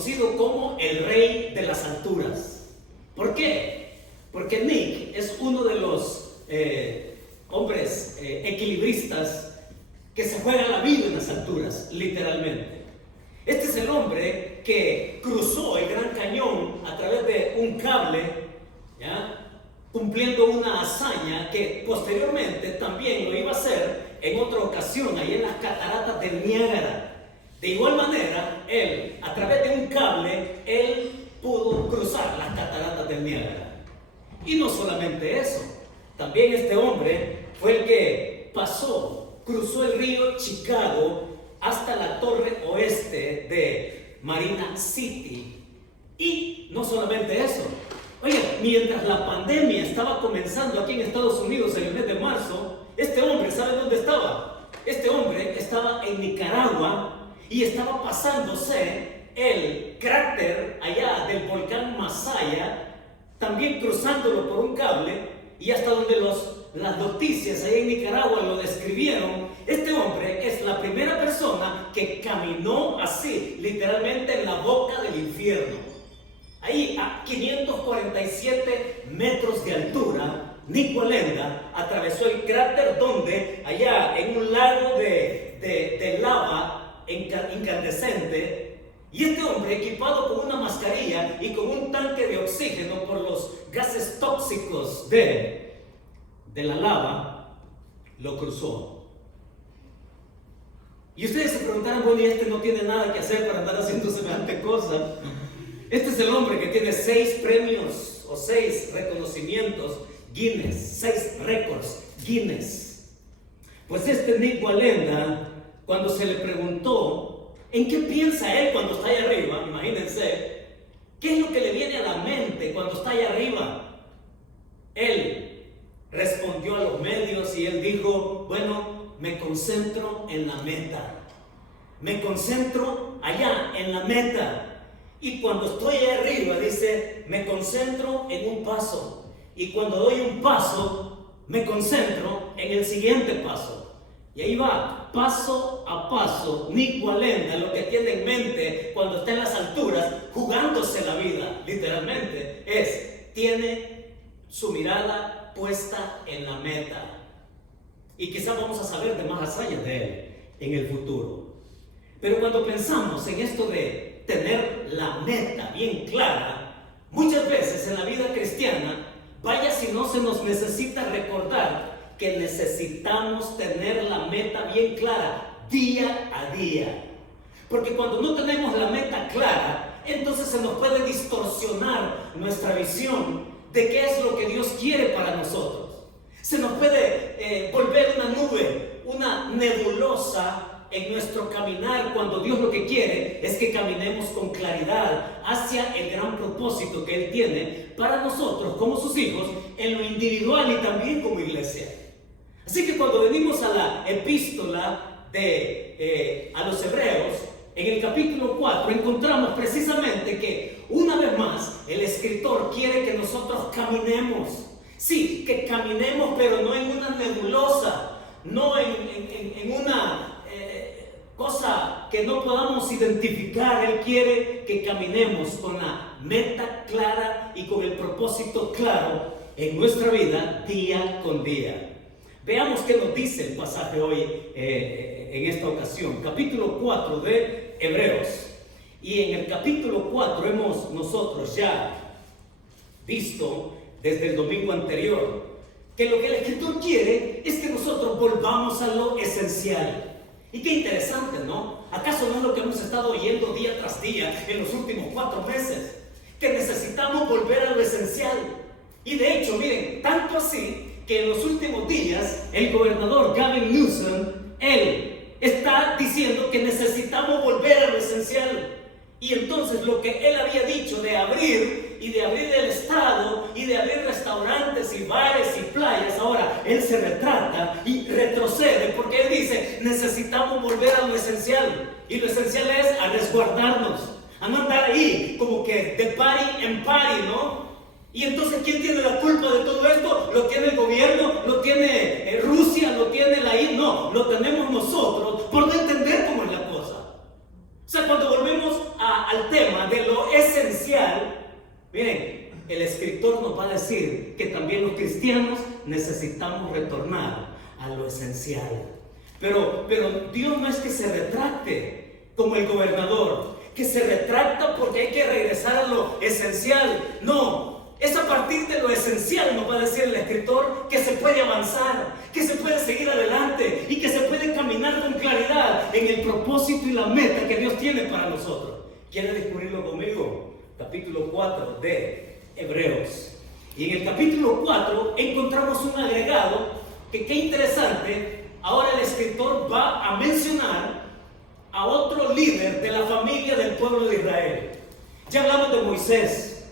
conocido como el rey de las alturas. ¿Por qué? Porque Nick es uno de los hombres equilibristas que se juega la vida en las alturas, literalmente. Este es el hombre que cruzó el Gran Cañón a través de un cable, ¿ya?, cumpliendo una hazaña que posteriormente también lo iba a hacer en otra ocasión, ahí en las cataratas del Niágara. De igual manera, él, a través de un cable, él pudo cruzar las cataratas del Niágara. Y no solamente eso, también este hombre fue el que cruzó el río Chicago hasta la torre oeste de Marina City. Y no solamente eso, oiga, mientras la pandemia estaba comenzando aquí en Estados Unidos en el mes de marzo, este hombre, ¿sabe dónde estaba? Este hombre estaba en Nicaragua y estaba pasándose el cráter allá del volcán Masaya, también cruzándolo por un cable, y hasta donde las noticias allá en Nicaragua lo describieron, este hombre es la primera persona que caminó así, literalmente en la boca del infierno. Ahí a 547 metros de altura, Nick Wallenda atravesó el cráter donde allá en un lago de lava incandescente, y este hombre, equipado con una mascarilla y con un tanque de oxígeno por los gases tóxicos de la lava, lo cruzó. Y ustedes se preguntarán, bueno, y este no tiene nada que hacer para andar haciendo semejante cosa. Este es el hombre que tiene 6 premios o 6 reconocimientos Guinness, 6 récords Guinness. Pues este Nick Wallenda, cuando se le preguntó en qué piensa él cuando está allá arriba, imagínense, ¿qué es lo que le viene a la mente cuando está allá arriba? Él respondió a los medios y él dijo, bueno, me concentro en la meta. Me concentro allá en la meta. Y cuando estoy allá arriba, dice, me concentro en un paso. Y cuando doy un paso, me concentro en el siguiente paso. Y ahí va, paso a paso, Nick Wallenda lo que tiene en mente cuando está en las alturas, jugándose la vida, literalmente, tiene su mirada puesta en la meta. Y quizás vamos a saber de más hazañas de él en el futuro. Pero cuando pensamos en esto de tener la meta bien clara, muchas veces en la vida cristiana, vaya si no se nos necesita recordar que necesitamos tener la meta bien clara día a día. Porque cuando no tenemos la meta clara, entonces se nos puede distorsionar nuestra visión de qué es lo que Dios quiere para nosotros. Se nos puede volver una nube, una nebulosa en nuestro caminar, cuando Dios lo que quiere es que caminemos con claridad hacia el gran propósito que Él tiene para nosotros como sus hijos, en lo individual y también como iglesia. Así que cuando venimos a la epístola a los Hebreos, en el capítulo 4 encontramos precisamente que una vez más el escritor quiere que nosotros caminemos. Sí, que caminemos, pero no en una nebulosa, no en una cosa que no podamos identificar. Él quiere que caminemos con la meta clara y con el propósito claro en nuestra vida día con día. Veamos qué nos dice el pasaje hoy en esta ocasión. Capítulo 4 de Hebreos. Y en el capítulo 4 hemos nosotros ya visto desde el domingo anterior que lo que el escritor quiere es que nosotros volvamos a lo esencial. Y qué interesante, ¿no? ¿Acaso no es lo que hemos estado oyendo día tras día en los últimos 4 meses? Que necesitamos volver a lo esencial. Y de hecho, miren, tanto así que en los últimos días el gobernador Gavin Newsom, él está diciendo que necesitamos volver a lo esencial. Y entonces lo que él había dicho de abrir el estado y de abrir restaurantes y bares y playas, ahora él se retrata y retrocede, porque él dice, necesitamos volver a lo esencial. Y lo esencial es a resguardarnos, a no andar ahí como que de party en party, ¿no? Y entonces, ¿quién tiene la culpa de todo esto? ¿Lo tiene el gobierno? ¿Lo tiene Rusia? ¿Lo tiene la I? No, lo tenemos nosotros por no entender cómo es la cosa. O sea, cuando volvemos a al tema de lo esencial, miren, el escritor nos va a decir que también los cristianos necesitamos retornar a lo esencial. Pero Dios no es que se retracte como el gobernador, que se retracta porque hay que regresar a lo esencial. No, es a partir de lo esencial, nos va a decir el escritor, que se puede avanzar, que se puede seguir adelante y que se puede caminar con claridad en el propósito y la meta que Dios tiene para nosotros. ¿Quiere descubrirlo conmigo? Capítulo 4 de Hebreos. Y en el capítulo 4 encontramos un agregado que, qué interesante, ahora el escritor va a mencionar a otro líder de la familia del pueblo de Israel. Ya hablamos de Moisés,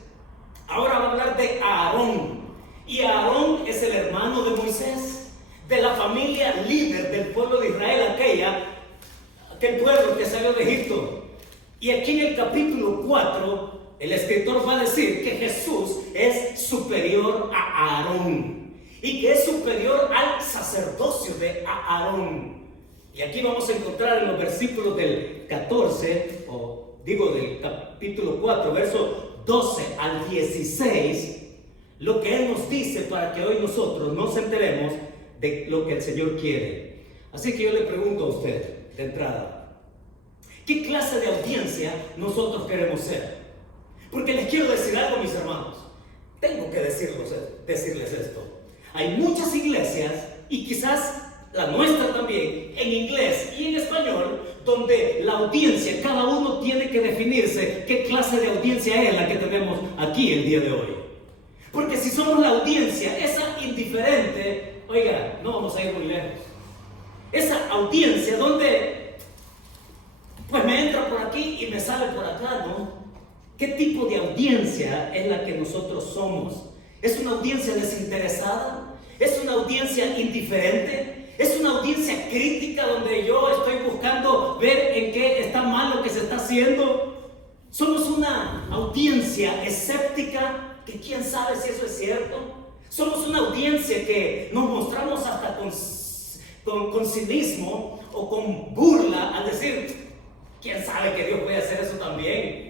ahora va a hablar de Aarón. Y Aarón es el hermano de Moisés, de la familia líder del pueblo de Israel, aquel pueblo que salió de Egipto. Y aquí en el capítulo 4, el escritor va a decir que Jesús es superior a Aarón y que es superior al sacerdocio de Aarón. Y aquí vamos a encontrar en los versículos del 14, del capítulo 4, verso 12 al 16, lo que Él nos dice para que hoy nosotros nos enteremos de lo que el Señor quiere. Así que yo le pregunto a usted, de entrada, ¿qué clase de audiencia nosotros queremos ser? Porque les quiero decir algo, mis hermanos. Tengo que decirles esto. Hay muchas iglesias, y quizás la nuestra también, en inglés y en español, donde la audiencia, cada uno tiene que definirse qué clase de audiencia es la que tenemos aquí el día de hoy. Porque si somos la audiencia, esa indiferente, oiga, no vamos a ir muy lejos. Esa audiencia donde, pues me entra por aquí y me sale por acá, ¿no? ¿Qué tipo de audiencia es la que nosotros somos? ¿Es una audiencia desinteresada? ¿Es una audiencia indiferente? ¿Es una audiencia crítica donde yo estoy buscando ver en qué está mal lo que se está haciendo? ¿Somos una audiencia escéptica que quién sabe si eso es cierto? ¿Somos una audiencia que nos mostramos hasta con cinismo o con burla al decir, quién sabe que Dios puede hacer eso también?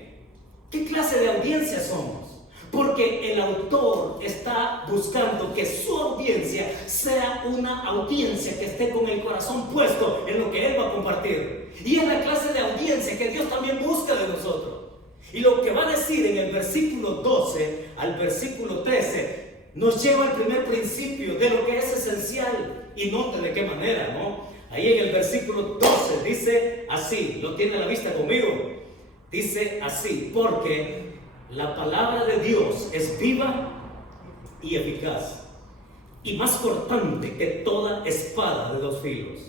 ¿Qué clase de audiencia somos? Porque el autor está buscando que su audiencia sea una audiencia que esté con el corazón puesto en lo que Él va a compartir. Y es la clase de audiencia que Dios también busca de nosotros. Y lo que va a decir en el versículo 12 al versículo 13 nos lleva al primer principio de lo que es esencial. Y note de qué manera, ¿no? Ahí en el versículo 12 dice así, lo tiene a la vista conmigo. Dice así, porque la palabra de Dios es viva y eficaz, y más cortante que toda espada de dos filos,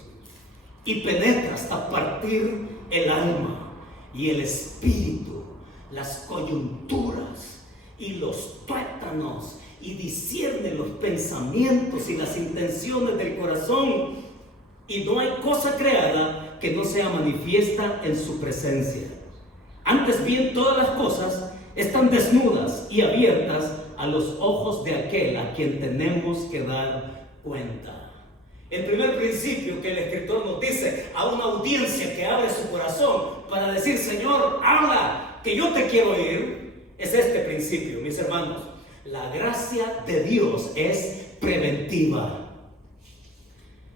y penetra hasta partir el alma y el espíritu, las coyunturas y los tuétanos, y discierne los pensamientos y las intenciones del corazón, y no hay cosa creada que no sea manifiesta en su presencia. Antes bien, todas las cosas están desnudas y abiertas a los ojos de aquel a quien tenemos que dar cuenta. El primer principio que el escritor nos dice a una audiencia que abre su corazón para decir, Señor, habla, que yo te quiero oír, es este principio, mis hermanos. La gracia de Dios es preventiva.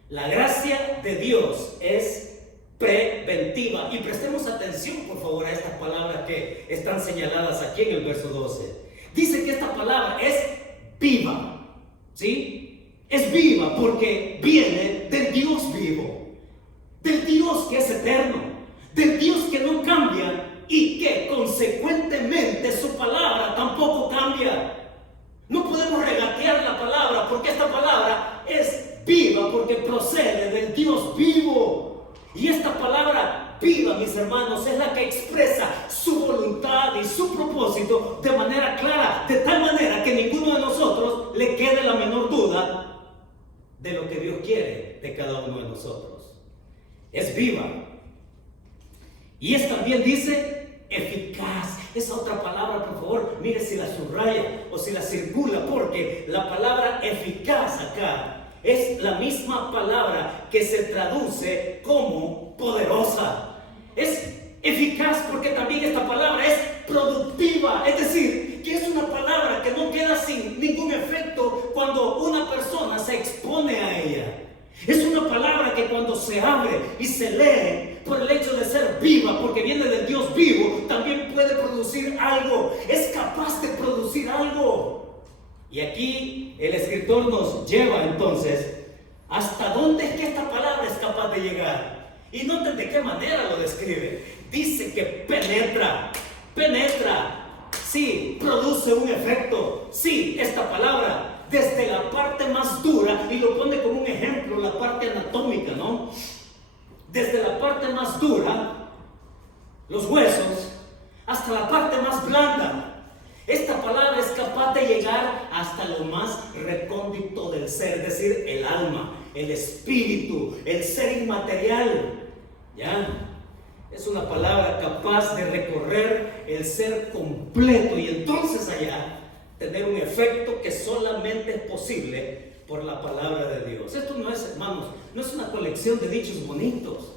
La gracia de Dios es preventiva. Y prestemos atención, por favor, a estas palabras que están señaladas aquí en el verso 12. Dice que esta palabra es viva, ¿sí? Es viva porque viene del Dios vivo, del Dios que es eterno, del Dios que no cambia y que consecuentemente su palabra tampoco cambia. No podemos regatear la palabra porque esta palabra es viva porque procede del Dios vivo. Y esta palabra viva, mis hermanos, es la que expresa su voluntad y su propósito de manera clara, de tal manera que ninguno de nosotros le quede la menor duda de lo que Dios quiere de cada uno de nosotros. Es viva. Y es también, dice, eficaz. Esa otra palabra, por favor, mire si la subraya o si la circula, porque la palabra eficaz acá es la misma palabra que se traduce como poderosa. Es eficaz porque también esta palabra se abre y se lee por el hecho de ser viva, porque viene del Dios vivo, también puede producir algo, es capaz de producir algo. Y aquí el escritor nos lleva entonces hasta dónde es que esta palabra es capaz de llegar. Y noten de qué manera lo describe. Dice que penetra, sí, produce un efecto. Sí, esta palabra desde la parte más dura, y lo pone como un ejemplo, la parte anatómica, ¿no? Desde la parte más dura, los huesos, hasta la parte más blanda. Esta palabra es capaz de llegar hasta lo más recóndito del ser, es decir, el alma, el espíritu, el ser inmaterial. ¿Ya? Es una palabra capaz de recorrer el ser completo y entonces allá tener un efecto que solamente es posible por la palabra de Dios. Esto no es, hermanos, no es una colección de dichos bonitos,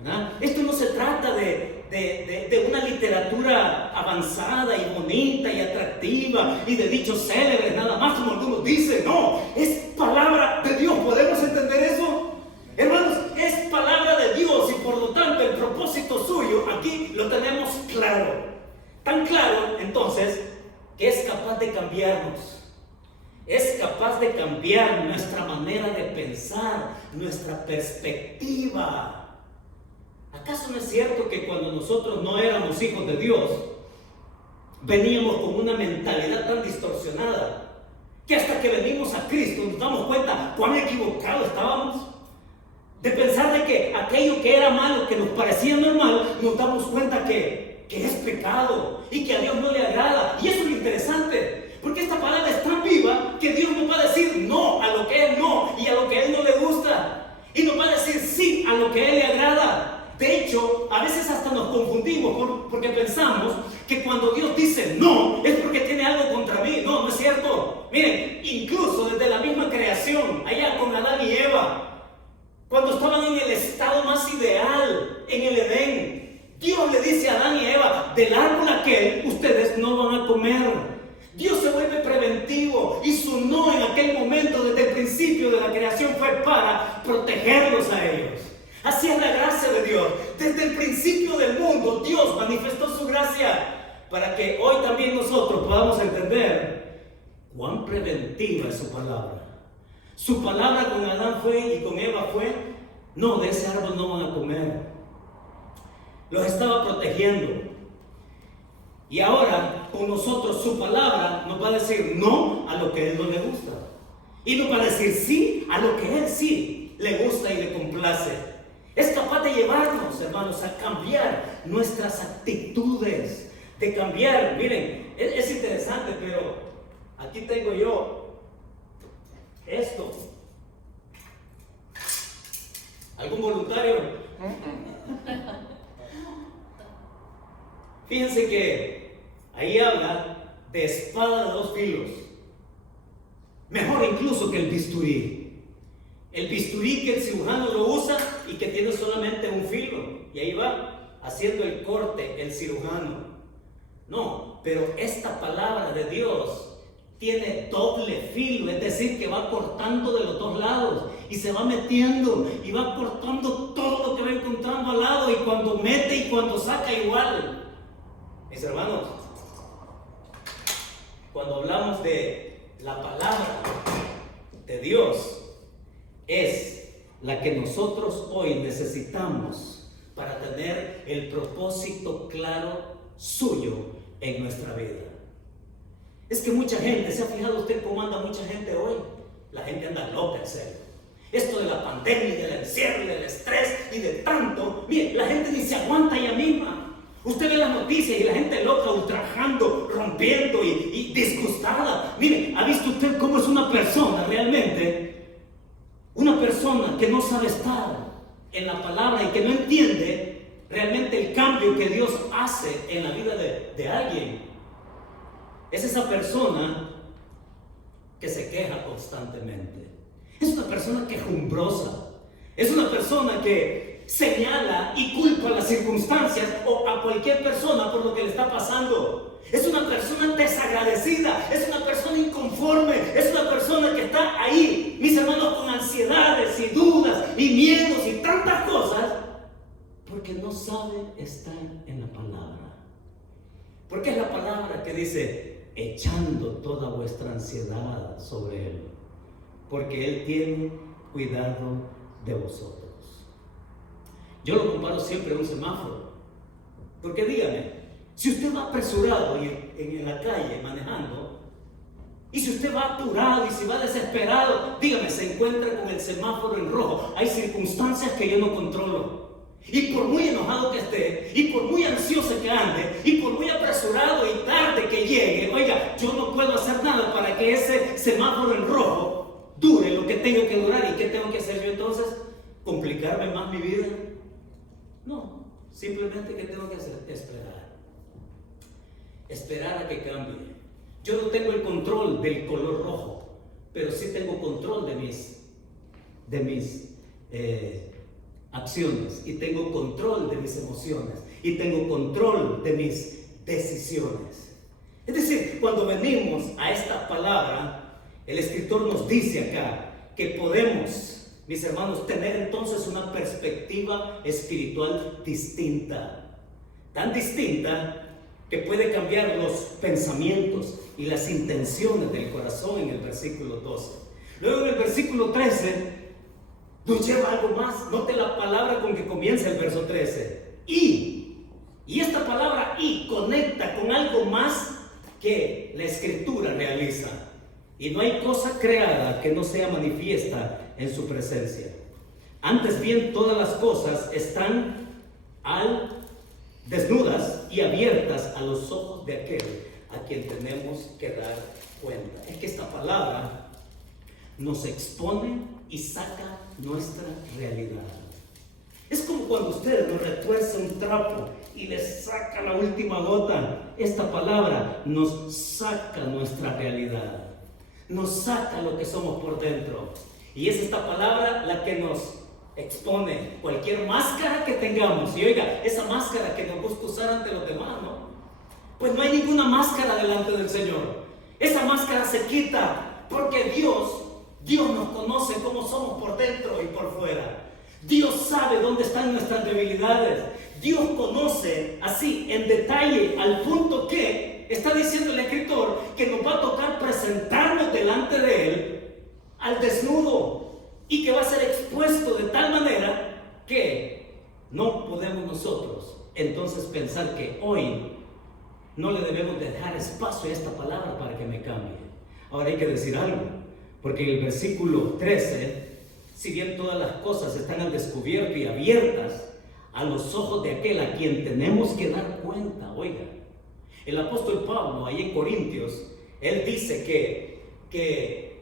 ¿verdad? Esto no se trata de una literatura avanzada y bonita y atractiva y de dichos célebres nada más, como algunos dicen. No, es palabra de Dios. ¿Podemos entender eso? Hermanos, es palabra de Dios y por lo tanto el propósito suyo aquí lo tenemos claro. Tan claro entonces que es capaz de cambiarnos. Es capaz de cambiar nuestra manera de pensar, nuestra perspectiva. ¿Acaso no es cierto que cuando nosotros no éramos hijos de Dios, veníamos con una mentalidad tan distorsionada que hasta que venimos a Cristo nos damos cuenta cuán equivocados estábamos? De pensar de que aquello que era malo, que nos parecía normal, nos damos cuenta que es pecado y que a Dios no le agrada. Y eso es lo interesante, porque esta palabra es tan viva que Dios nos va a decir no a lo que Él no y a lo que Él no le gusta, y nos va a decir sí a lo que a Él le agrada. De hecho, a veces hasta nos confundimos porque pensamos que cuando Dios dice no es porque tiene algo contra mí. No, no es cierto. Miren, incluso desde la misma creación, allá con Adán y Eva, cuando estaban en el estado más ideal, en el Edén, Dios le dice a Adán y Eva: del árbol aquel ustedes no van a comer. Dios se vuelve preventivo y su no en aquel momento, desde el principio de la creación, fue para protegerlos a ellos. Así es la gracia de Dios. Desde el principio del mundo, Dios manifestó su gracia para que hoy también nosotros podamos entender cuán preventiva es su palabra. Su palabra con Adán fue y con Eva fue: no, de ese árbol no van a comer. Los estaba protegiendo. Y ahora con nosotros su palabra nos va a decir no a lo que a Él no le gusta, y nos va a decir sí a lo que a Él sí le gusta y le complace. Es capaz de llevarnos, hermanos, a cambiar nuestras actitudes, de cambiar. Miren, es interesante, pero aquí tengo yo esto. ¿Algún voluntario? Fíjense que ahí habla de espada de dos filos. Mejor incluso que el bisturí. El bisturí que el cirujano lo usa y que tiene solamente un filo. Y ahí va haciendo el corte el cirujano. No, pero esta palabra de Dios tiene doble filo, es decir, que va cortando de los dos lados y se va metiendo y va cortando todo lo que va encontrando al lado, y cuando mete y cuando saca igual. Mis hermanos, cuando hablamos de la palabra de Dios, es la que nosotros hoy necesitamos para tener el propósito claro suyo en nuestra vida. Es que mucha gente, ¿se ha fijado usted cómo anda mucha gente hoy? La gente anda loca, en serio. Esto de la pandemia, del encierro y del estrés y de tanto, mire, la gente ni se aguanta ella misma. Usted ve las noticias y la gente loca, ultrajando, rompiendo y disgustada. Mire, ¿ha visto usted cómo es una persona realmente? Una persona que no sabe estar en la palabra y que no entiende realmente el cambio que Dios hace en la vida de alguien. Es esa persona que se queja constantemente. Es una persona quejumbrosa. Es una persona que señala y culpa a las circunstancias o a cualquier persona por lo que le está pasando. Es una persona desagradecida, es una persona inconforme, es una persona que está ahí, mis hermanos, con ansiedades y dudas y miedos y tantas Porque no sabe estar en la palabra. Porque es la palabra que dice, echando toda vuestra ansiedad sobre Él, porque Él tiene cuidado de vosotros. Yo lo comparo siempre a un semáforo. Porque dígame, si usted va apresurado y en la calle manejando, y si usted va apurado y si va desesperado, dígame, se encuentra con el semáforo en rojo. Hay circunstancias que yo no controlo. Y por muy enojado que esté, y por muy ansioso que ande, y por muy apresurado y tarde que llegue, oiga, yo no puedo hacer nada para que ese semáforo en rojo dure lo que tenga que durar. ¿Y qué tengo que hacer yo entonces? ¿Complicarme más mi vida? No, simplemente ¿qué tengo que hacer? Esperar. Esperar a que cambie. Yo no tengo el control del color rojo, pero sí tengo control de mis acciones, y tengo control de mis emociones, y tengo control de mis decisiones. Es decir, cuando venimos a esta palabra, el escritor nos dice acá que podemos, mis hermanos, tener entonces una perspectiva espiritual distinta, tan distinta que puede cambiar los pensamientos y las intenciones del corazón en el versículo 12. Luego en el versículo 13 nos lleva algo más. Note la palabra con que comienza el verso 13. Y esta palabra y conecta con algo más que la escritura realiza. Y no hay cosa creada que no sea manifiesta en su presencia. Antes bien, todas las cosas están desnudas y abiertas a los ojos de aquel a quien tenemos que dar cuenta. Es que esta palabra nos expone y saca nuestra realidad. Es como cuando usted nos retuerce un trapo y le saca la última gota. Esta palabra nos saca nuestra realidad, nos saca lo que somos por dentro. Y es esta palabra la que nos expone cualquier máscara que tengamos. Y oiga, esa máscara que nos gusta usar ante los demás, ¿no? Pues no hay ninguna máscara delante del Señor. Esa máscara se quita porque Dios nos conoce como somos por dentro y por fuera. Dios sabe dónde están nuestras debilidades. Dios conoce así en detalle, al punto que está diciendo el escritor que nos va a tocar presentarnos delante de Él al desnudo, y que va a ser expuesto de tal manera que no podemos nosotros entonces pensar que hoy no le debemos dejar espacio a esta palabra para que me cambie. Ahora hay que decir algo, porque en el versículo 13, si bien todas las cosas están al descubierto y abiertas a los ojos de aquel a quien tenemos que dar cuenta, oiga, el apóstol Pablo ahí en Corintios, él dice que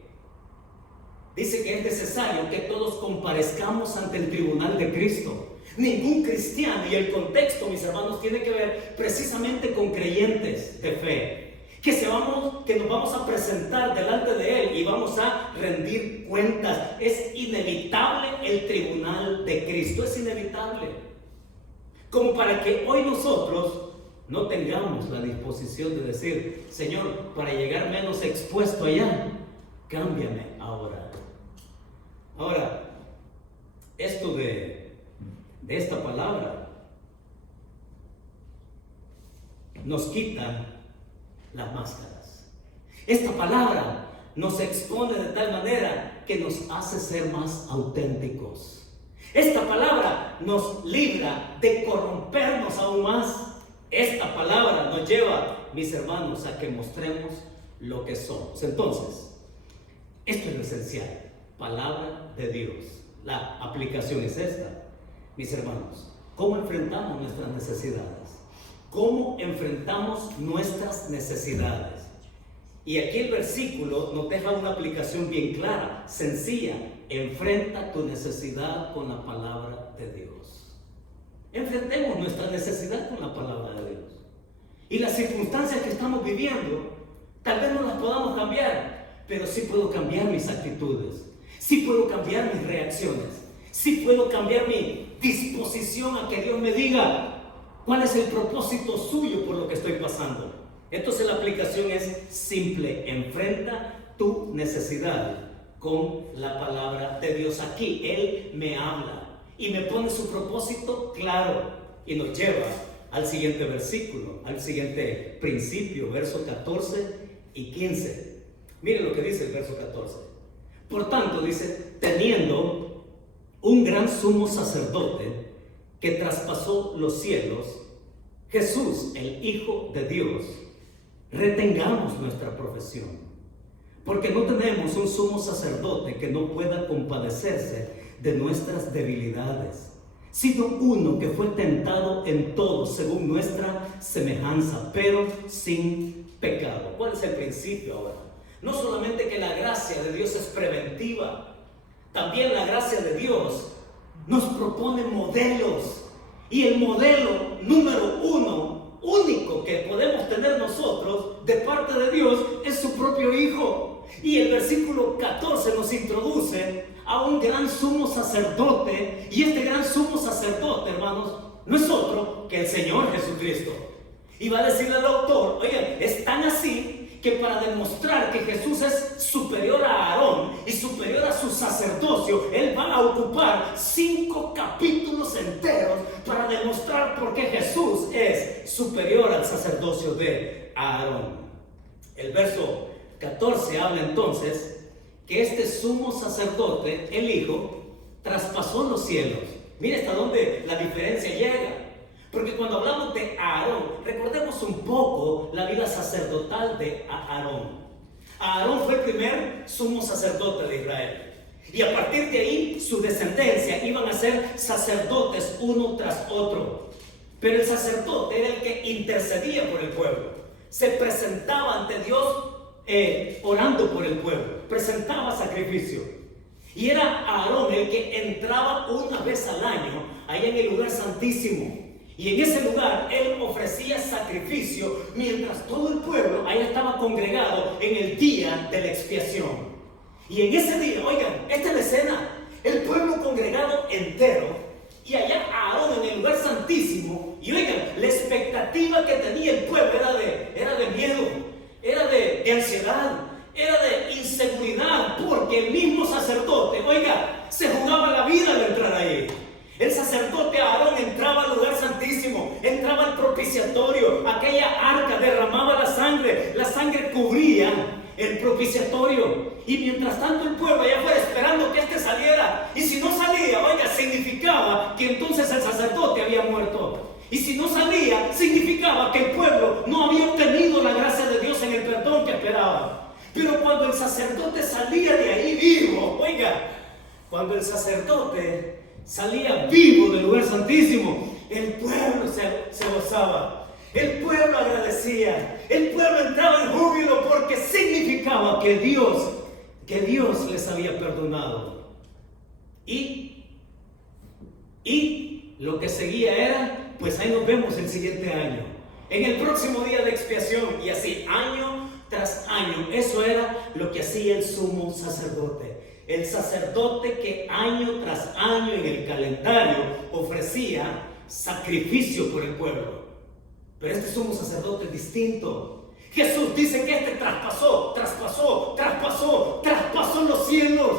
es necesario que todos comparezcamos ante el tribunal de Cristo. Ningún cristiano, y el contexto, mis hermanos, tiene que ver precisamente con creyentes de fe, que nos vamos a presentar delante de Él y vamos a rendir cuentas. Es inevitable el tribunal de Cristo, es inevitable. Como para que hoy nosotros no tengamos la disposición de decir: Señor, para llegar menos expuesto allá, cámbiame ahora. Ahora, esto de esta palabra nos quita las máscaras. Esta palabra nos expone de tal manera que nos hace ser más auténticos. Esta palabra nos libra de corrompernos aún más. Esta palabra nos lleva, mis hermanos, a que mostremos lo que somos. Entonces, esto es lo esencial. Palabra de Dios. La aplicación es esta, mis hermanos. ¿Cómo enfrentamos nuestras necesidades? ¿Cómo enfrentamos nuestras necesidades? Y aquí el versículo nos deja una aplicación bien clara, sencilla. Enfrenta tu necesidad con la palabra de Dios. Enfrentemos nuestra necesidad con la palabra de Dios. Y las circunstancias que estamos viviendo, tal vez no las podamos cambiar, pero sí puedo cambiar mis actitudes. Sí puedo cambiar mis reacciones. Sí puedo cambiar mi disposición a que Dios me diga cuál es el propósito suyo por lo que estoy pasando. Entonces la aplicación es simple. Enfrenta tu necesidad con la palabra de Dios. Aquí Él me habla y me pone su propósito claro y nos lleva al siguiente versículo, al siguiente principio, verso 14 y 15. Miren lo que dice el verso 14. Por tanto, dice, teniendo un gran sumo sacerdote que traspasó los cielos, Jesús, el Hijo de Dios, retengamos nuestra profesión, porque no tenemos un sumo sacerdote que no pueda compadecerse de nuestras debilidades, sino uno que fue tentado en todo según nuestra semejanza, pero sin pecado. ¿Cuál es el principio ahora? No solamente que la gracia de Dios es preventiva, también la gracia de Dios nos propone modelos. Y el modelo número uno, único que podemos tener nosotros de parte de Dios, es su propio Hijo. Y el versículo 14 nos introduce a un gran sumo sacerdote. Y este gran sumo sacerdote, hermanos, no es otro que el Señor Jesucristo. Y va a decirle al autor, oigan, es tan así que para demostrar que Jesús es superior a Aarón y superior a su sacerdocio, él va a ocupar 5 capítulos enteros para demostrar por qué Jesús es superior al sacerdocio de Aarón. El verso 14 habla entonces que este sumo sacerdote, el Hijo, traspasó los cielos. Mire hasta dónde la diferencia llega. Porque cuando hablamos de Aarón, recordemos un poco la vida sacerdotal de Aarón. Aarón fue el primer sumo sacerdote de Israel. Y a partir de ahí, su descendencia iban a ser sacerdotes uno tras otro. Pero el sacerdote era el que intercedía por el pueblo. Se presentaba ante Dios orando por el pueblo. Presentaba sacrificio. Y era Aarón el que entraba una vez al año allá en el lugar santísimo. Y en ese lugar él ofrecía sacrificio mientras todo el pueblo allá estaba congregado en el día de la expiación. Y en ese día, oigan, esta es la escena, el pueblo congregado entero y allá Aarón en el lugar santísimo. Y oigan, la expectativa que tenía el pueblo era de miedo, era de ansiedad, era de inseguridad, porque el mismo sacerdote, oiga, se jugaba la vida al entrar ahí. El sacerdote Aarón entraba al lugar santísimo, entraba al propiciatorio, aquella arca derramaba la sangre cubría el propiciatorio. Y mientras tanto el pueblo allá afuera esperando que éste saliera. Y si no salía, oiga, significaba que entonces el sacerdote había muerto. Y si no salía, significaba que el pueblo no había obtenido la gracia de Dios en el perdón que esperaba. Pero cuando el sacerdote salía de ahí vivo, oiga, cuando el sacerdote salía vivo del lugar santísimo, el pueblo se gozaba, el pueblo agradecía, el pueblo entraba en júbilo porque significaba que Dios les había perdonado. Y lo que seguía era, pues ahí nos vemos el siguiente año, en el próximo día de expiación, y así año tras año. Eso era lo que hacía el sumo sacerdote. El sacerdote que año tras año en el calendario ofrecía sacrificio por el pueblo. Pero este sumo sacerdote es distinto. Jesús dice que este traspasó los cielos.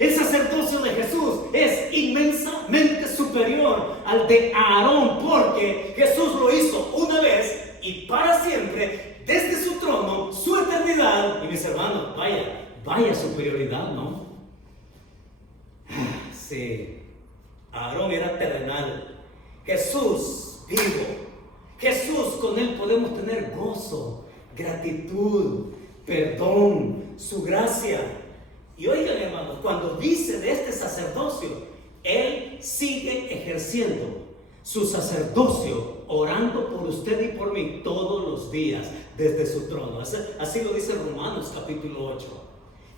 El sacerdocio de Jesús es inmensamente superior al de Aarón, porque Jesús lo hizo una vez y para siempre, desde su trono, su eternidad. Y mis hermanos, vaya superioridad, ¿no? Sí, Aarón era terrenal, Jesús vivo. Jesús, con él podemos tener gozo, gratitud, perdón, su gracia. Y oigan, hermanos, cuando dice de este sacerdocio, él sigue ejerciendo su sacerdocio, orando por usted y por mí todos los días desde su trono. Así lo dice Romanos capítulo 8.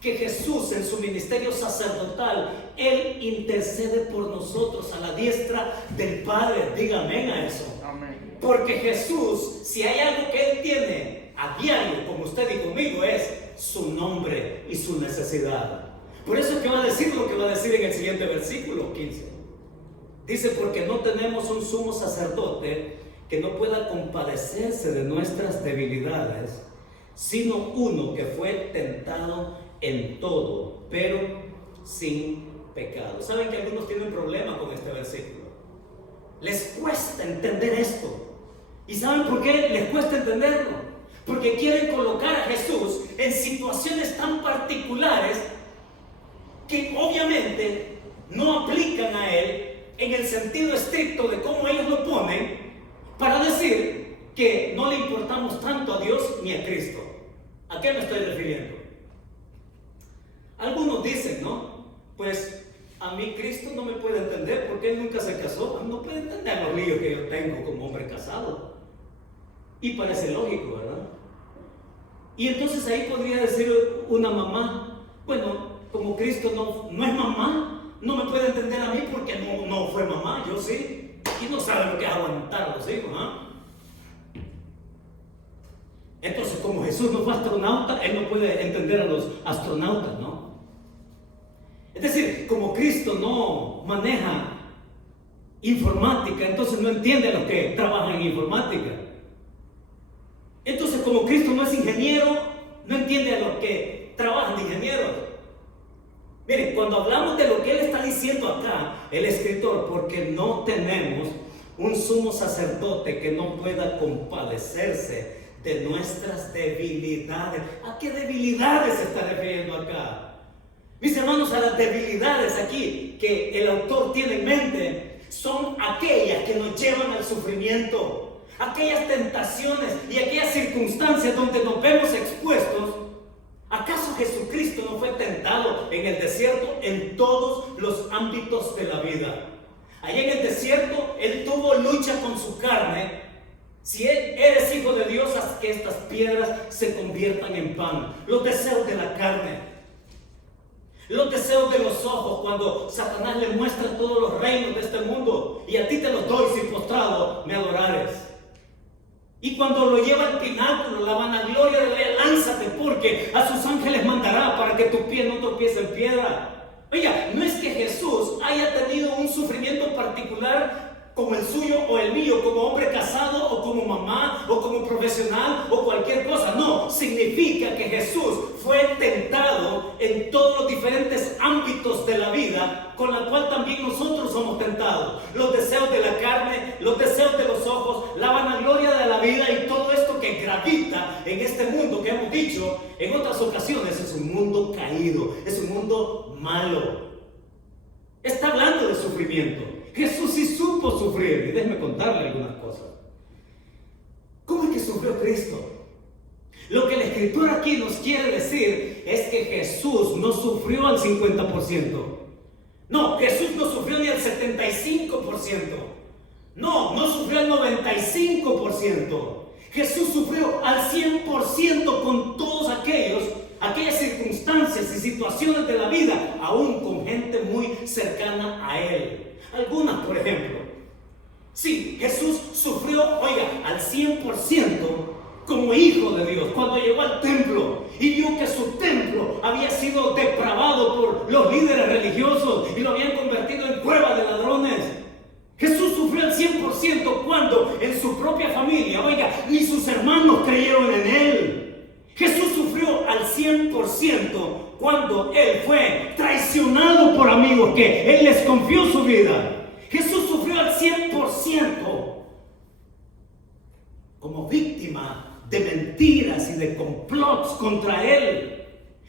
Que Jesús en su ministerio sacerdotal, él intercede por nosotros a la diestra del Padre. Dígame a eso. Amén. Porque Jesús, si hay algo que él tiene a diario con usted y conmigo, es su nombre y su necesidad. Por eso es que va a decir lo que va a decir en el siguiente versículo 15. Dice, porque no tenemos un sumo sacerdote que no pueda compadecerse de nuestras debilidades, sino uno que fue tentado en todo, pero sin pecado. ¿Saben que algunos tienen problemas con este versículo? Les cuesta entender esto. ¿Y saben por qué les cuesta entenderlo? Porque quieren colocar a Jesús en situaciones tan particulares que obviamente no aplican a Él en el sentido estricto de cómo ellos lo ponen, para decir que no le importamos tanto a Dios ni a Cristo. ¿A qué me estoy refiriendo? Algunos dicen, ¿no? Pues a mí Cristo no me puede entender porque Él nunca se casó. No puede entender los líos que yo tengo como hombre casado. Y parece lógico, ¿verdad? Y entonces ahí podría decir una mamá, bueno, como Cristo no es mamá, no me puede entender a mí porque no fue mamá, yo sí. Y no sabe lo que es aguantar a los hijos, ¿ah? Entonces, como Jesús no fue astronauta, Él no puede entender a los astronautas, ¿no? Es decir, como Cristo no maneja informática, entonces no entiende a los que trabajan en informática. Entonces, como Cristo no es ingeniero, no entiende a los que trabajan de ingenieros. Miren, cuando hablamos de lo que Él está diciendo acá, el escritor, porque no tenemos un sumo sacerdote que no pueda compadecerse de nuestras debilidades. ¿A qué debilidades se está refiriendo acá? Mis hermanos, a las debilidades aquí que el autor tiene en mente son aquellas que nos llevan al sufrimiento, aquellas tentaciones y aquellas circunstancias donde nos vemos expuestos. ¿Acaso Jesucristo no fue tentado en el desierto en todos los ámbitos de la vida? Allá en el desierto Él tuvo lucha con su carne. Si eres hijo de Dios, haz que estas piedras se conviertan en pan. Los deseos de la carne, los deseos de los ojos, cuando Satanás le muestra todos los reinos de este mundo y a ti te los doy si postrado me adorares. Y cuando lo lleva al pináculo, la vanagloria de la lánzate, porque a sus ángeles mandará para que tu pie no tropiece en piedra. Oiga, no es que Jesús haya tenido un sufrimiento particular como el suyo o el mío, como hombre casado o como mamá o como profesional o cualquier cosa. No, significa que Jesús fue tentado en todos los diferentes ámbitos de la vida, con la cual también nosotros somos tentados. Los deseos de la carne, los deseos de los ojos, la vanagloria de la vida y todo esto que gravita en este mundo que hemos dicho en otras ocasiones es un mundo caído, es un mundo malo. Está hablando de sufrimiento. Jesús sí supo sufrir, y déjeme contarle algunas cosas. ¿Cómo es que sufrió Cristo? Lo que el escritor aquí nos quiere decir es que Jesús no sufrió al 50%. No, Jesús no sufrió ni al 75%. No sufrió al 95%. Jesús sufrió al 100% con todos aquellas circunstancias y situaciones de la vida, aún con gente muy cercana a Él. Algunas, por ejemplo. Sí, Jesús sufrió, al 100% como hijo de Dios. Cuando llegó al templo y vio que su templo había sido depravado por los líderes religiosos y lo habían convertido en cueva de ladrones. Jesús sufrió al 100% cuando en su propia familia, ni sus hermanos creyeron en Él. Jesús sufrió al 100% cuando Él fue traicionado por amigos que Él les confió su vida. Jesús sufrió al 100% como víctima de mentiras y de complots contra Él.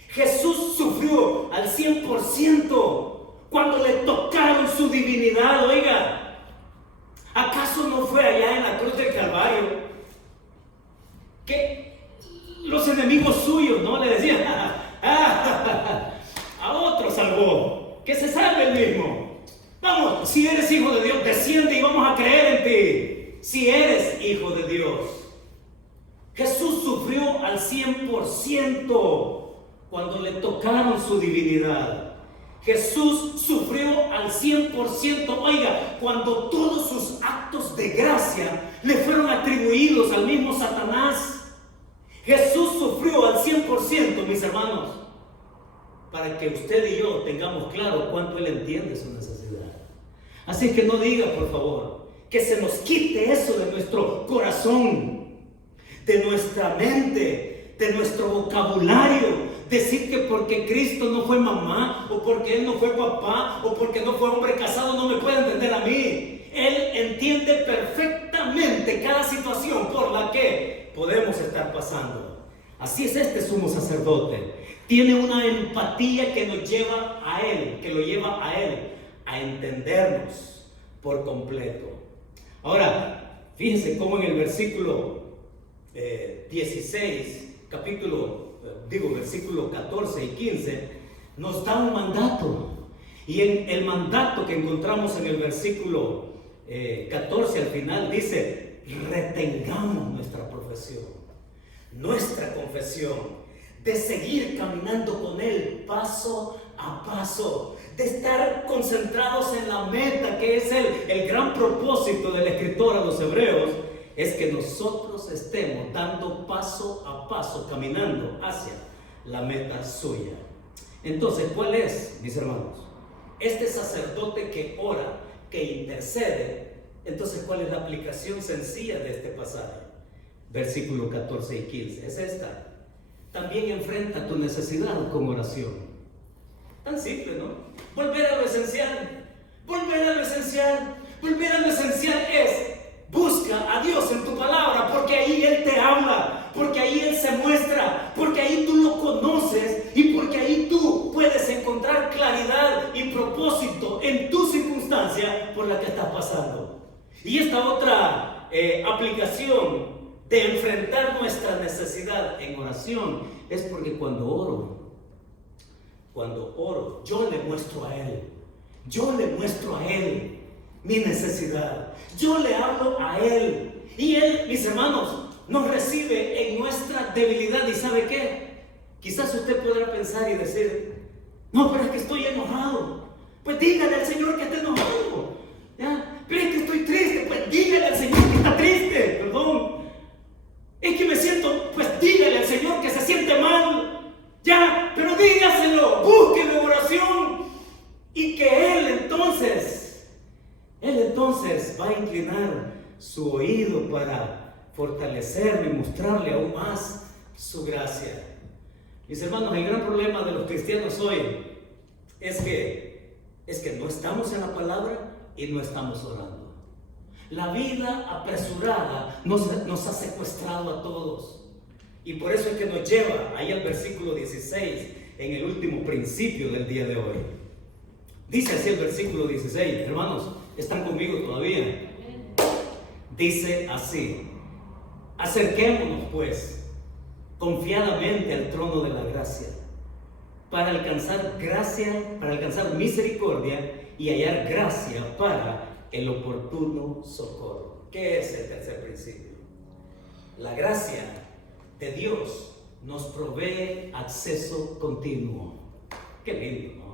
Jesús sufrió al 100% cuando le tocaron su divinidad. ¿Acaso no fue allá en la cruz del Calvario que los enemigos suyos no le decían: a otro salvó, que se salve el mismo? Vamos, si eres hijo de Dios, desciende y vamos a creer en ti. Si eres hijo de Dios. Jesús sufrió al 100% cuando le tocaron su divinidad. Jesús sufrió al 100%, cuando todos sus actos de gracia le fueron atribuidos al mismo Satanás. Jesús sufrió al 100%, mis hermanos, para que usted y yo tengamos claro cuánto Él entiende su necesidad. Así que no diga, por favor, que se nos quite eso de nuestro corazón, de nuestra mente, de nuestro vocabulario, Decir que porque Cristo no fue mamá, o porque Él no fue papá, o porque no fue hombre casado, no me puede entender a mí. Él entiende perfectamente cada situación por la que podemos estar pasando. Así es este sumo sacerdote. Tiene una empatía que nos lleva a Él, que lo lleva a Él a entendernos por completo. Ahora, fíjense cómo en el versículo 16, versículo 14 y 15, nos da un mandato. Y en el mandato que encontramos en el versículo 14 al final dice: retengamos nuestra profesión, nuestra confesión, de seguir caminando con Él paso a paso, de estar concentrados en la meta, que es el gran propósito del escritor a los hebreos, es que nosotros estemos dando paso a paso, caminando hacia la meta suya. Entonces, ¿cuál es, mis hermanos? Este sacerdote que ora, que intercede. Entonces, ¿cuál es la aplicación sencilla de este pasaje? Versículo 14 y 15, es esta: también enfrenta tu necesidad con oración. Tan simple, ¿no? Volver a lo esencial. Volver a lo esencial. Volver a lo esencial es: busca a Dios en tu palabra, porque ahí Él te habla, porque ahí Él se muestra, porque ahí tú lo conoces y porque ahí tú puedes encontrar claridad y propósito en tu circunstancia por la que estás pasando. Y esta otra aplicación de enfrentar nuestra necesidad en oración es porque cuando oro, yo le muestro a Él mi necesidad, yo le hablo a Él, y Él, mis hermanos, nos recibe en nuestra debilidad. ¿Y sabe qué? Quizás usted podrá pensar y decir: no, pero es que estoy enojado. Pues dígale al Señor que está enojado, ¿ya? Pero es que estoy triste. Pues dígale al Señor que está triste, perdón. Es que me siento, pues dígale al Señor que se siente mal, ya, pero dígaselo, búsquelo en oración, y que Él entonces va a inclinar su oído para fortalecerlo y mostrarle aún más su gracia. Mis hermanos, el gran problema de los cristianos hoy es que no estamos en la palabra y no estamos orando. La vida apresurada nos ha secuestrado a todos. Y por eso es que nos lleva ahí al versículo 16, en el último principio del día de hoy. Dice así el versículo 16, hermanos, ¿están conmigo todavía? Dice así: acerquémonos pues confiadamente al trono de la gracia, para alcanzar misericordia y hallar gracia para el oportuno socorro. ¿Qué es el tercer principio? La gracia de Dios nos provee acceso continuo. Qué lindo, ¿no?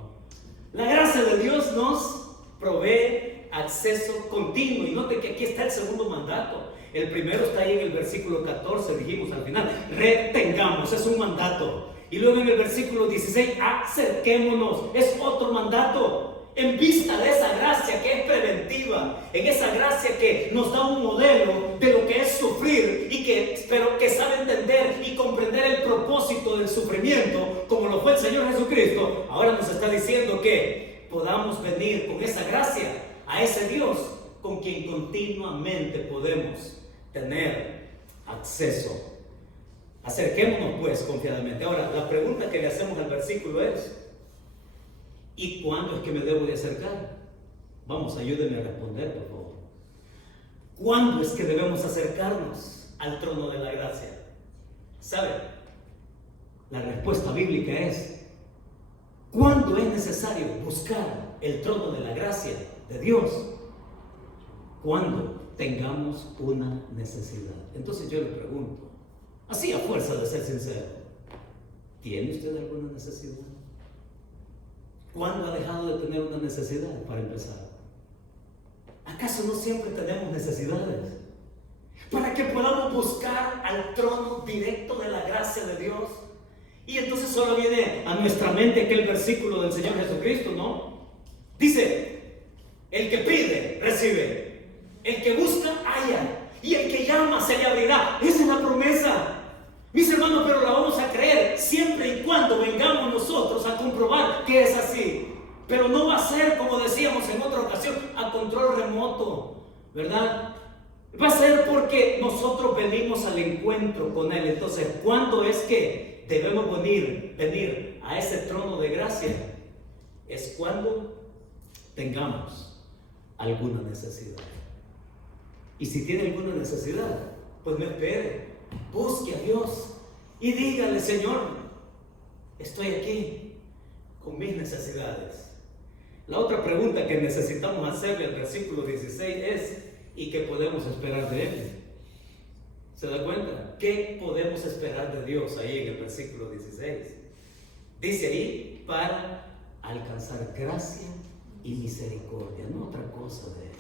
La gracia de Dios nos provee acceso continuo. Y note que aquí está el segundo mandato. El primero está ahí en el versículo 14, dijimos al final: retengamos, es un mandato. Y luego en el versículo 16, acerquémonos, es otro mandato. En vista de esa gracia que es preventiva, en esa gracia que nos da un modelo de lo que es sufrir y que sabe entender y comprender el propósito del sufrimiento, como lo fue el Señor Jesucristo, ahora nos está diciendo que podamos venir con esa gracia a ese Dios con quien continuamente podemos tener acceso. Acerquémonos pues confiadamente. Ahora, la pregunta que le hacemos al versículo es: ¿y cuándo es que me debo de acercar? Vamos, ayúdenme a responder, por favor. ¿Cuándo es que debemos acercarnos al trono de la gracia? ¿Sabe? La respuesta bíblica es: ¿cuándo es necesario buscar el trono de la gracia de Dios? Cuando tengamos una necesidad. Entonces yo le pregunto, así a fuerza de ser sincero, ¿tiene usted alguna necesidad? ¿Cuándo ha dejado de tener una necesidad, para empezar? ¿Acaso no siempre tenemos necesidades? Para que podamos buscar al trono directo de la gracia de Dios. Y entonces solo viene a nuestra mente aquel versículo del Señor Jesucristo, ¿no? Dice: el que pide, recibe. El que busca, halla. Y el que llama, se le abrirá. Esa es la promesa. Mis hermanos, pero la vamos a creer siempre y cuando a comprobar que es así. Pero no va a ser, como decíamos en otra ocasión, a control remoto, ¿verdad? Va a ser porque nosotros venimos al encuentro con Él. Entonces, ¿cuándo es que debemos venir a ese trono de gracia? Es cuando tengamos alguna necesidad. Y si tiene alguna necesidad, pues no espere, busque a Dios y dígale: Señor, estoy aquí con mis necesidades. La otra pregunta que necesitamos hacerle al versículo 16 es: ¿y qué podemos esperar de Él? ¿Se da cuenta? ¿Qué podemos esperar de Dios ahí en el versículo 16? Dice ahí: para alcanzar gracia y misericordia, no otra cosa de Él.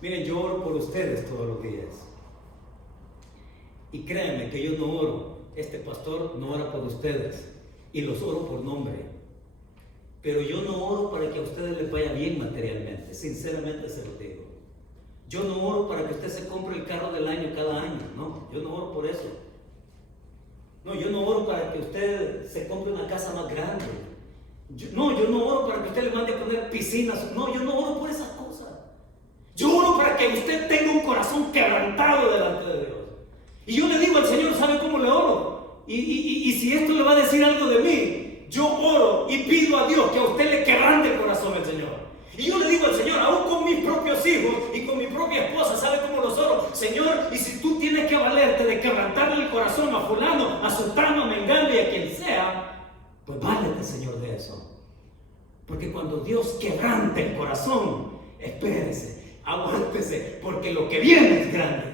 Miren, yo oro por ustedes todos los días. Y créanme que yo no oro, este pastor no ora por ustedes, y los oro por nombre. Pero yo no oro para que a ustedes les vaya bien materialmente, sinceramente se lo digo. Yo no oro para que usted se compre el carro del año cada año, no, yo no oro por eso. No, yo no oro para que usted se compre una casa más grande. Yo no oro para que usted le mande a poner piscinas, no, yo no oro por esas cosas. Yo oro para que usted tenga un corazón quebrantado delante de Dios. Y yo le digo al Señor: ¿sabe cómo le oro? Y si esto le va a decir algo de mí, yo oro y pido a Dios que a usted le quebrante el corazón al Señor. Y yo le digo al Señor, aún con mis propios hijos y con mi propia esposa, ¿sabe cómo los oro? Señor, y si tú tienes que valerte de quebrantarle el corazón a fulano, a sultano, a mengano y a quien sea, pues válete, Señor, de eso. Porque cuando Dios quebrante el corazón, espérese, aguántese, porque lo que viene es grande.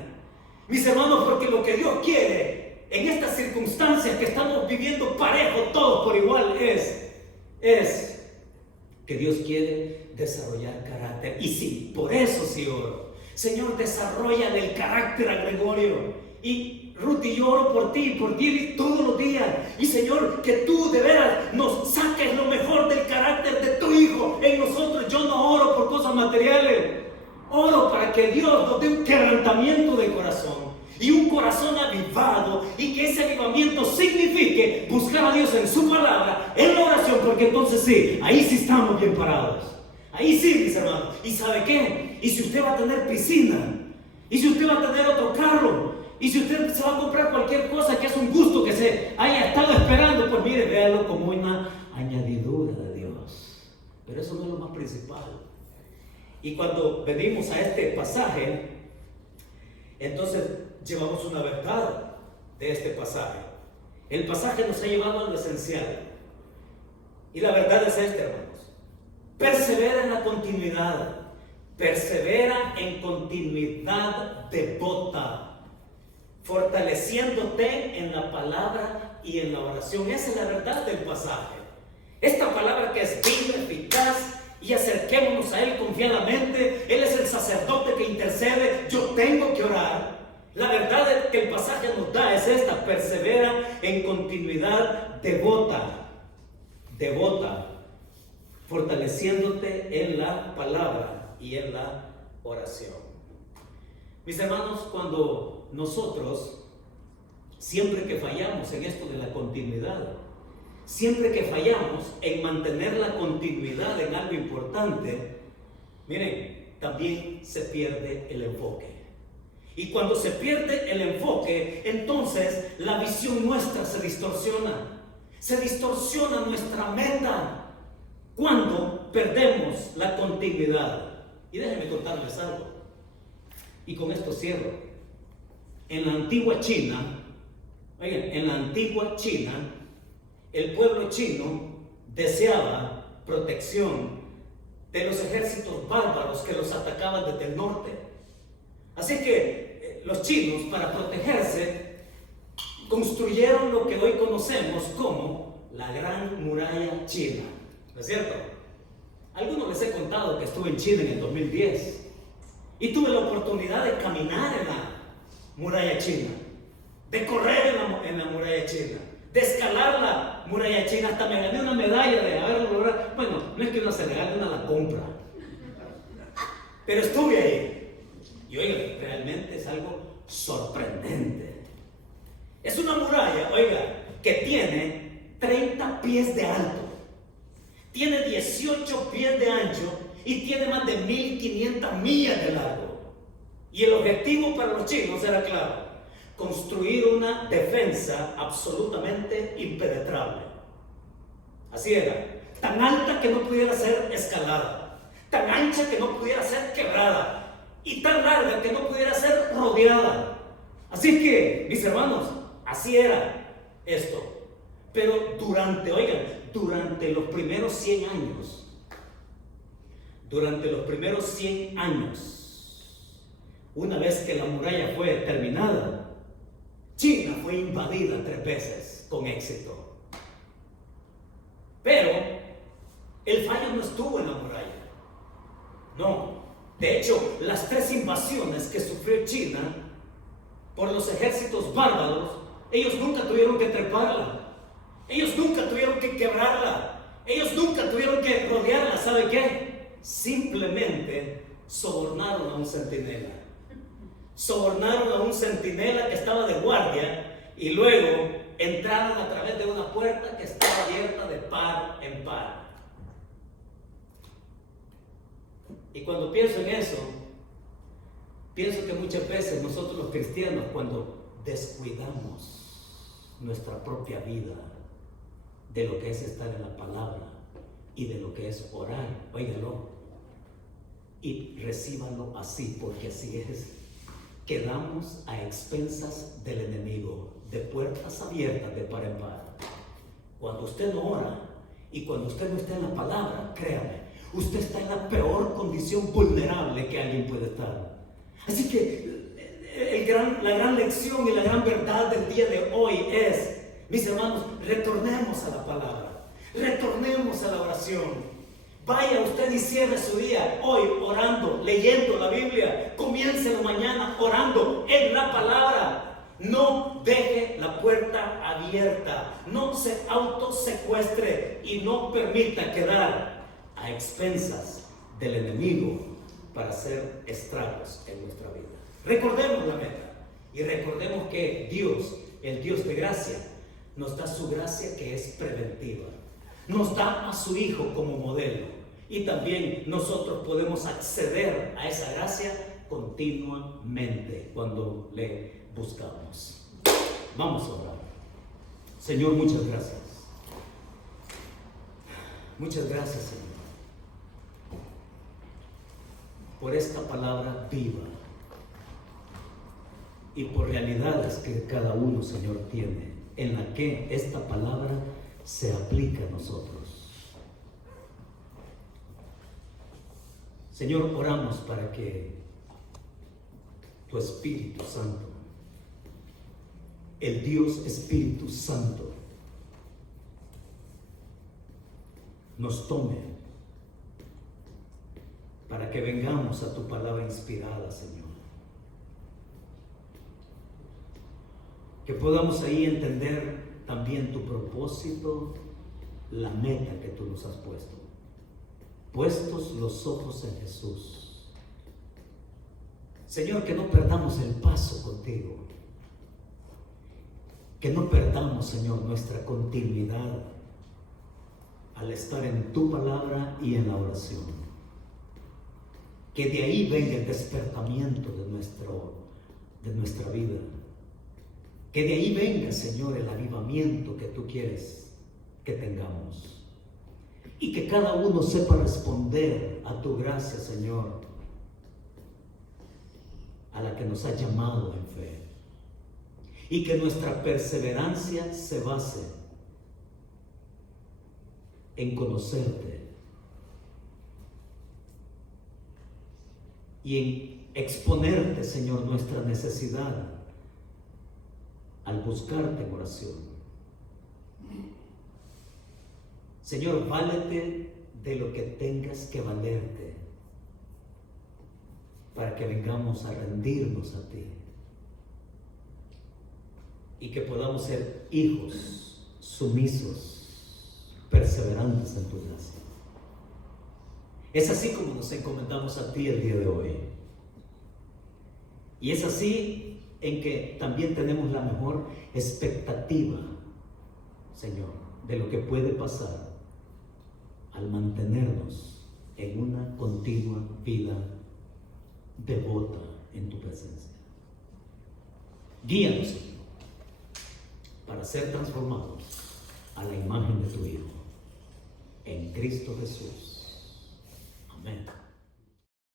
Mis hermanos, porque lo que Dios quiere en estas circunstancias que estamos viviendo parejo, todos por igual, es que Dios quiere desarrollar carácter. Y sí, por eso sí oro: Señor, desarrolla el carácter a Gregorio. Y Ruth, y yo oro por ti todos los días. Y Señor, que tú de veras nos saques lo mejor del carácter de tu hijo en nosotros. Yo no oro por cosas materiales, oro para que Dios nos dé un quebrantamiento de corazón y un corazón avivado, y que ese avivamiento signifique buscar a Dios en su palabra, en la oración, porque entonces sí, ahí sí estamos bien parados. Ahí sí, mis hermanos. ¿Y sabe qué? Y si usted va a tener piscina, y si usted va a tener otro carro, y si usted se va a comprar cualquier cosa que es un gusto que se haya estado esperando, pues mire, véalo como una añadidura de Dios. Pero eso no es lo más principal. Y cuando venimos a este pasaje, entonces llevamos una verdad de este pasaje. El pasaje nos ha llevado a lo esencial. Y la verdad es esta, hermanos: persevera en la continuidad. Persevera en continuidad devota, fortaleciéndote en la palabra y en la oración. Esa es la verdad del pasaje. Esta palabra que es viva, eficaz, y acerquémonos a Él confiadamente. Él es el sacerdote que intercede. Yo tengo que orar. La verdad que el pasaje nos da es esta: persevera en continuidad devota, fortaleciéndote en la palabra y en la oración. Mis hermanos, cuando nosotros, siempre que fallamos en esto de la continuidad, siempre que fallamos en mantener la continuidad en algo importante, miren, también se pierde el enfoque. Y cuando se pierde el enfoque, entonces la visión nuestra se distorsiona. Se distorsiona nuestra meta cuando perdemos la continuidad. Y déjenme contarles algo, y con esto cierro. En la antigua China, oigan, en la antigua China, el pueblo chino deseaba protección de los ejércitos bárbaros que los atacaban desde el norte. Así que los chinos, para protegerse, construyeron lo que hoy conocemos como la Gran Muralla China. ¿No es cierto? A algunos les he contado que estuve en China en el 2010 y tuve la oportunidad de caminar en la muralla china, de correr en la muralla china, de escalar la muralla china. Hasta me gané una medalla de haberlo logrado. Bueno, no es que una se regale, una la compra, pero estuve ahí. Y oiga, realmente es algo sorprendente. Es una muralla, oiga, que tiene 30 pies de alto, tiene 18 pies de ancho y tiene más de 1500 millas de largo. Y el objetivo para los chinos era claro: construir una defensa absolutamente impenetrable. Así era, tan alta que no pudiera ser escalada, tan ancha que no pudiera ser quebrada y tan larga que no pudiera ser rodeada. Así que, mis hermanos, así era esto. Pero durante los primeros 100 años, una vez que la muralla fue terminada, China fue invadida 3 veces con éxito. Pero el fallo no estuvo en la muralla. No. De hecho, las 3 invasiones que sufrió China por los ejércitos bárbaros, ellos nunca tuvieron que treparla. Ellos nunca tuvieron que quebrarla. Ellos nunca tuvieron que rodearla. ¿Sabe qué? Simplemente sobornaron a un centinela. Sobornaron a un centinela que estaba de guardia y luego entraron a través de una puerta que estaba abierta de par en par. Y cuando pienso en eso, pienso que muchas veces nosotros los cristianos, cuando descuidamos nuestra propia vida de lo que es estar en la palabra y de lo que es orar, óigalo y recíbanlo así, porque así es. Quedamos a expensas del enemigo, de puertas abiertas de par en par. Cuando usted no ora y cuando usted no está en la palabra, créame, usted está en la peor condición vulnerable que alguien puede estar. Así que la gran lección y la gran verdad del día de hoy es, mis hermanos, retornemos a la palabra, retornemos a la oración. Vaya usted y cierre su día hoy orando, leyendo la Biblia. Comience mañana orando en la palabra. No deje la puerta abierta, no se autosecuestre y no permita quedar a expensas del enemigo para hacer estragos en nuestra vida. Recordemos la meta y recordemos que Dios, el Dios de gracia, nos da su gracia que es preventiva. Nos da a su Hijo como modelo y también nosotros podemos acceder a esa gracia continuamente cuando le buscamos. Vamos a orar. Señor, muchas gracias. Muchas gracias, Señor, por esta palabra viva y por realidades que cada uno, Señor, tiene, en la que esta palabra se aplica a nosotros. Señor, oramos para que tu Espíritu Santo, el Dios Espíritu Santo, nos tome para que vengamos a tu palabra inspirada, Señor. Que podamos ahí entender también tu propósito, la meta que tú nos has puesto. Puestos los ojos en Jesús. Señor, que no perdamos el paso contigo. Que no perdamos, Señor, nuestra continuidad al estar en tu palabra y en la oración. Que de ahí venga el despertamiento de nuestra vida. Que de ahí venga, Señor, el avivamiento que tú quieres que tengamos. Y que cada uno sepa responder a tu gracia, Señor, a la que nos ha llamado en fe. Y que nuestra perseverancia se base en conocerte y en exponerte, Señor, nuestra necesidad al buscarte en oración. Señor, válete de lo que tengas que valerte para que vengamos a rendirnos a ti y que podamos ser hijos sumisos, perseverantes en tu gracia. Es así como nos encomendamos a ti el día de hoy. Y es así en que también tenemos la mejor expectativa Señor, de lo que puede pasar al mantenernos en una continua vida devota en tu presencia. Guíanos, Señor, para ser transformados a la imagen de tu Hijo, en Cristo Jesús.